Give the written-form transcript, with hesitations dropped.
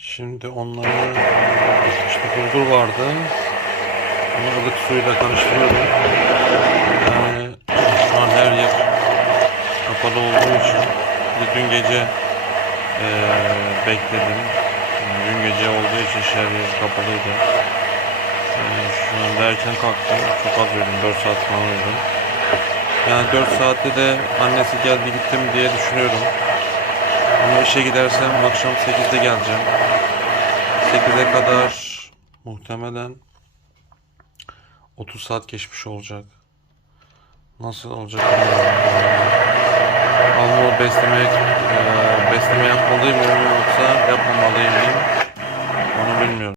Şimdi onları işte bulgur vardı. Onu ılık suyla karıştırıyorum. Yani şu an her yer kapalı olduğu için dün gece bekledim. Yani dün gece olduğu için her yer kapalıydı. Şu anda erken kalktım. Çok az uyudum. 4 saat falan uyudum. Yani 4 saatte de annesi geldi gittim diye düşünüyorum. Ama işe gidersem akşam 8'de geleceğim. 8'e kadar muhtemelen 30 saat geçmiş olacak. Nasıl olacak bilmiyorum. Alma besleme yapmalıyım yoksa yapmamalıyım onu bilmiyorum.